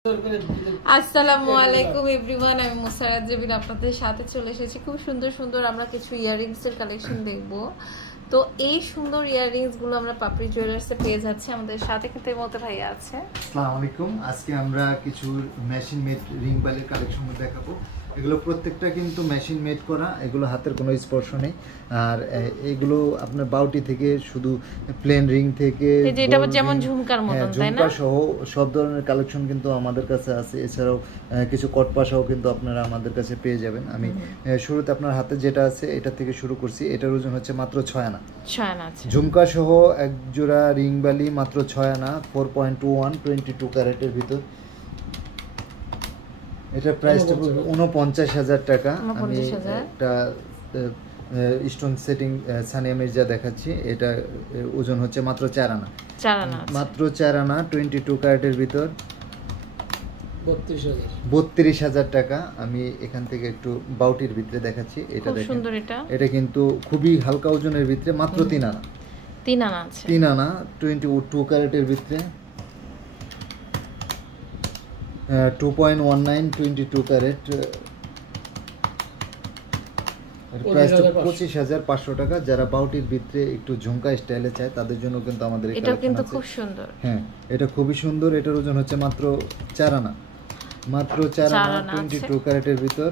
আসসালামু আলাইকুম এভরিওয়ান, আমি মুসারাত জেবিন আপনাদের সাথে চলে এসেছি। খুব সুন্দর সুন্দর আমরা কিছু ইয়াররিংস এর কালেকশন দেখব। তো এই সুন্দর ইয়াররিংস গুলো আমরা পাপড়ি জুয়েলার্সে পেয়ে যাচ্ছি। আমাদের সাথে কিন্তু মতে ভাইয়া আছে। আসসালামু আলাইকুম। আজকে আমরা কিছু মেশিন মেড রিং বালির কালেকশন দেখাবো। এগুলো প্রত্যেকটা কিন্তু মেশিন মেড করা, এগুলো হাতের কোনো স্পর্শ নেই। আর এগুলো আপনার বাউটি থেকে শুধু প্লেন রিং থেকে এটা যেমন ঝুমকার মতন, তাই না? ঝুমকা সহ সব ধরনের কালেকশন কিন্তু আমাদের কাছে আছে। এছাড়াও কিছু কটপাশাও কিন্তু আপনারা আমাদের কাছে পেয়ে যাবেন। আমি শুরুতে আপনার হাতে যেটা আছে এটা থেকে শুরু করছি। এটার ওজন হচ্ছে মাত্র 6 আনা। 6 আনা আছে। ঝুমকা সহ এক জোড়া রিং বালি মাত্র 6 আনা, 4.21 22 ক্যারেটের ভিতর। এটা প্রাইসটা 49,000 টাকা। আমি একটা স্টোন সেটিং সানিয়া মির্জা দেখাচ্ছি। এটা ওজন হচ্ছে মাত্র 4 আনা। 4 আনা মাত্র 4 আনা 22 ক্যারেটের ভিতর, 32,000 টাকা। আমি এখান থেকে একটু বাউটির ভিতরে দেখাচ্ছি। এটা দেখেন, এটা কিন্তু খুবই হালকা ওজনের ভিতরে, মাত্র 3 আনা। 3 আনা আছে। 3 আনা 22 ক্যারেটের ভিতরে, 2.19 22 ক্যারেট। প্রাইস 25,500 টাকা। যারা বাউটির ভিতরে একটু ঝুমকা স্টাইলে চায় তাদের জন্য কিন্তু আমাদের এটা কিন্তু খুব সুন্দর। হ্যাঁ, এটা খুবই সুন্দর। এটার ওজন হচ্ছে মাত্র 4 আনা। মাত্র 4 আনা 22 ক্যারেটের ভিতর,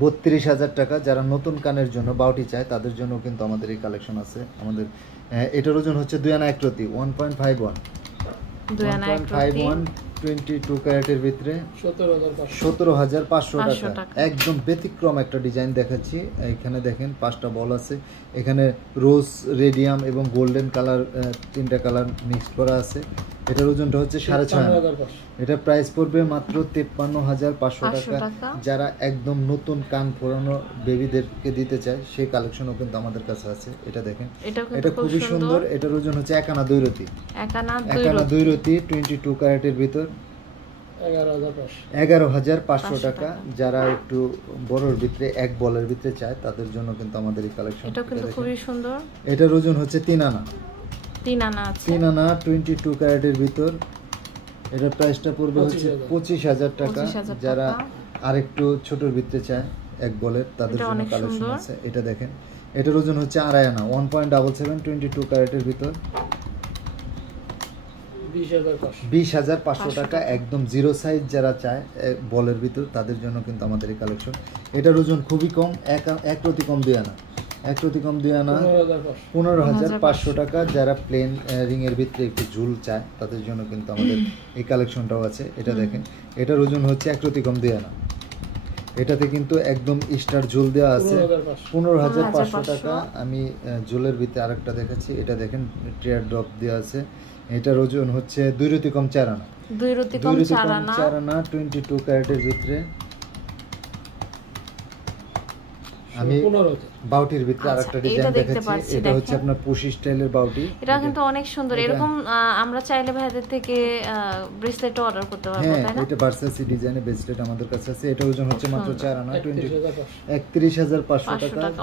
32,000 টাকা। যারা নতুন কানের জন্য বাউটি চায় তাদের জন্য কিন্তু আমাদের এই কালেকশন আছে। আমাদের এটার ওজন হচ্ছে 2 আনা 1 রতি, 1.51 22 ক্যারেটের ভিতরে, 17,500 টাকা। একদম ব্যতিক্রম একটা ডিজাইন দেখাচ্ছি। এখানে দেখেন 5টা বল আছে। এখানে রোজ, রেডিয়াম এবং গোল্ডেন কালার, 3টা কালার মিক্সড করা আছে। এটার ওজনটা হচ্ছে 6,500। এটা প্রাইস পড়বে মাত্র 53,500 টাকা। যারা একদম নতুন কান ফোরানো বেবিদেরকে দিতে চায় সেই কালেকশনও কিন্তু আমাদের কাছে আছে। এটা দেখেন, এটা খুবই সুন্দর। এটার ওজন হচ্ছে 1 আনা 2 রতি, 1 আনা 2 রতি 22 ক্যারেটের ভিতর, 11,500 টাকা। যারা একটু বড়র ভিতরে এক বলের ভিতরে চায় তাদের জন্য কিন্তু আমাদের এই কালেকশন। এটা কিন্তু খুবই সুন্দর। এটার ওজন হচ্ছে 3 আনা। 3 আনা আছে। 3 আনা 22 ক্যারেটের ভিতর। এটার প্রাইসটা পড়বে হচ্ছে 25,000 টাকা। যারা আরেকটু ছোটর ভিতরে চায় এক বলের তাদের জন্য কালেকশন আছে। এটা দেখেন, এটার ওজন হচ্ছে 2.5 আনা, 1.77 22 ক্যারেটের ভিতর, 20,500 টাকা। একদম জিরো সাইজ যারা চায় বলের ভিতর তাদের জন্য কিন্তু আমাদের এই কালেকশন। এটার ওজন খুবই কম, এক রতি কম 2 আনা, 1 রতি কম 2 আনা, 15,500 টাকা। যারা প্লেন রিং এর ভিতরে একটু ঝুল চায় তাদের জন্য কিন্তু আমাদের এই কালেকশনটাও আছে। এটা দেখেন, এটার ওজন হচ্ছে 1 রতি কম 2 আনা। এটাতে কিন্তু একদম স্টার ঝুল দেওয়া আছে, 15,500 টাকা। আমি ঝুলের ভিতরে আরেকটা দেখাচ্ছি। এটা দেখেন, টিয়ার ড্রপ দেওয়া আছে। এটার ওজন হচ্ছে 2 রতি কম 4 আনা, 2 রতি কম 4 আনা 22 ক্যারেটের ভিতরে। আমি বাউটির ভিতরে আরেকটা ডিজাইন দেখাচ্ছি। এটা হচ্ছে আপনার পুশি স্টাইলের বাউটি। এটা কিন্তু অনেক সুন্দর। এরকম আমরা চাইলে ভাইদের থেকে ব্রেসলেটও অর্ডার করতে পারবো, তাই না? এটা ভার্সাসি ডিজাইনের ব্রেসলেট আমাদের কাছে আছে। এটা ওজন হচ্ছে মাত্র 4 আনা, 31,500 টাকা।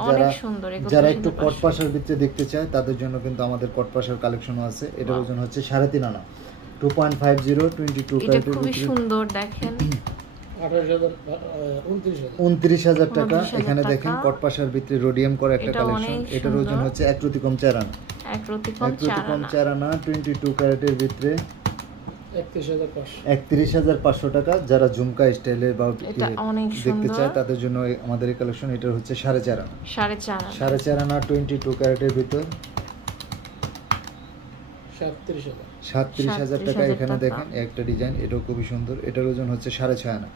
যারা একটু কটপাশার ভিতরে দেখতে চায় তাদের জন্য কিন্তু আমাদের কটপাশার কালেকশনও আছে। এটা ওজন হচ্ছে 3.5 আনা, 2.50 22 ক্যারেটের। খুবই সুন্দর। দেখেন 29,000 টাকা। এখানে দেখেন কটপাশার ভিতরে রোডিয়াম করা একটা কালেকশন। এটার ওজন হচ্ছে 1 রতি কম 4 আনা, 1 রতি কম 4 আনা 22 ক্যারেটের ভিতরে, 31,500 টাকা। যারা ঝুমকা স্টাইলের বাউটি দেখতে চায় তাদের জন্য আমাদের এই কালেকশন। এটা হচ্ছে 4.5 আনা, 4.5 আনা 22 ক্যারেটের ভিতর, 37,000 টাকা। এখানে দেখেন একটা ডিজাইন, এটাও খুবই সুন্দর। এটার ওজন হচ্ছে 6.5 আনা,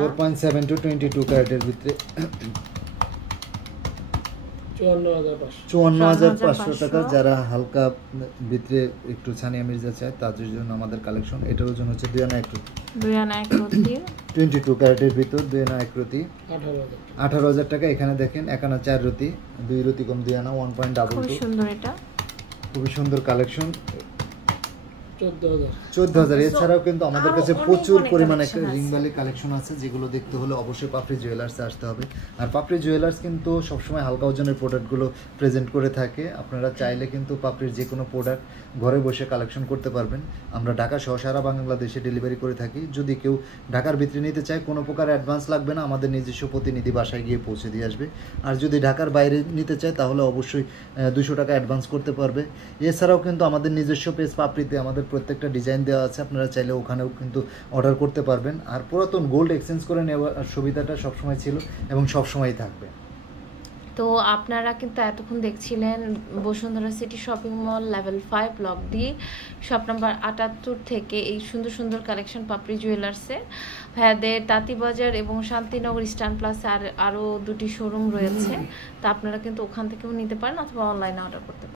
4.72 22 ক্যারেটের ভিতরে, 54,500 টাকা। যারা হালকা ভিতরে একটু ছানিয়া মির্জা চায় তাদের জন্য আমাদের কালেকশন। এটার ওজন হচ্ছে 2 আনা 1 রতি, 22 ক্যারেটের ভিতর, 2 আনা 1 রতি, 18,000 টাকা। এখানে দেখেন 1 আনা 4 রতি, 2 রতি কম 2 আনা, 1.22। খুব সুন্দর। এটা খুবই সুন্দর কালেকশন। 14,000। এছাড়াও কিন্তু আমাদের কাছে আরো প্রচুর অনেক পরিমাণে collection আছে। রিং ভ্যালি কালেকশন আছে, যেগুলো দেখতে হলে অবশ্যই পাপড়ি জুয়েলার্সে আসতে হবে। আর পাপড়ি জুয়েলার্স কিন্তু সবসময় হালকা ওজনের প্রোডাক্টগুলো প্রেজেন্ট করে থাকে। আপনারা চাইলে কিন্তু পাপড়ির যে কোনো প্রোডাক্ট ঘরে বসে কালেকশন করতে পারবেন। আমরা ঢাকা সহ সারা বাংলাদেশে ডেলিভারি করে থাকি। যদি কেউ ঢাকার ভিতরে নিতে চায়, কোনো প্রকার অ্যাডভান্স লাগবে না, আমাদের নিজস্ব প্রতিনিধি বাসায় গিয়ে পৌঁছে দিয়ে আসবে। আর যদি ঢাকার বাইরে নিতে চায় তাহলে অবশ্যই 200 টাকা অ্যাডভান্স করতে পারবে। এছাড়াও কিন্তু আমাদের নিজস্ব পেজ পাপড়িতে আমাদের প্রত্যেকটা ডিজাইন দেওয়া আছে, আপনারা চাইলে ওখানেও কিন্তু অর্ডার করতে পারবেন। আর পুরাতন গোল্ড এক্সচেঞ্জ করে নেওয়ার সুবিধাটা সবসময় ছিল এবং সবসময়ই থাকবে। তো আপনারা কিন্তু এতক্ষণ দেখছিলেন Bashundhara city shopping mall level 5 block D shop number 78 থেকে এই সুন্দর সুন্দর কালেকশন পাপড়ি জুয়েলার্সে। ভাইয়াদের তাঁতিবাজার এবং শান্তিনগর স্টান প্লাসে আরও 2টি শোরুম রয়েছে, তা আপনারা কিন্তু ওখান থেকেও নিতে পারেন অথবা অনলাইনে অর্ডার করতে পারেন।